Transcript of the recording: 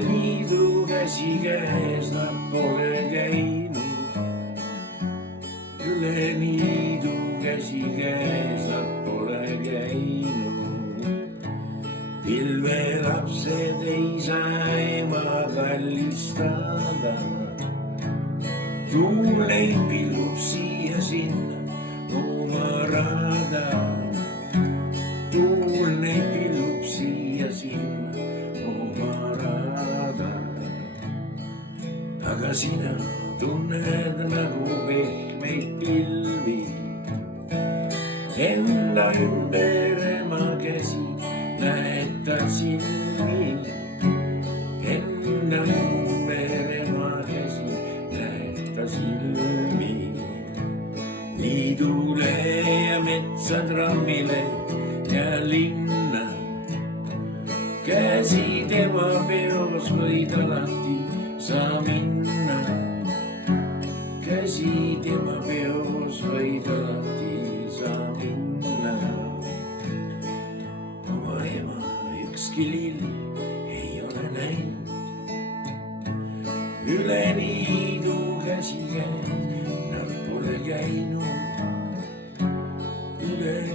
Liidu käsikäes nad pole käinud. Liidu käsikäes nad pole käinud. Pilvelapsed ei saa ema kallistada. Tuul neid pillub siia-sinna oma rada. Tuul neid pillub siia-sinna oma rada. Aga sina tunned nagu pehmeid pilvi. Enda ümber ema käsi näetad silmi. Enda ümber ema käsi näetad silmi. Liidule ja metsatrammile ja linna. Käsi tema peos võid alati sa minna. Käsi tema peos võid alati sa minna. Oma ema ükski lill ei ole näinud. Üle Liidu käsikäes nad pole käinud. Üle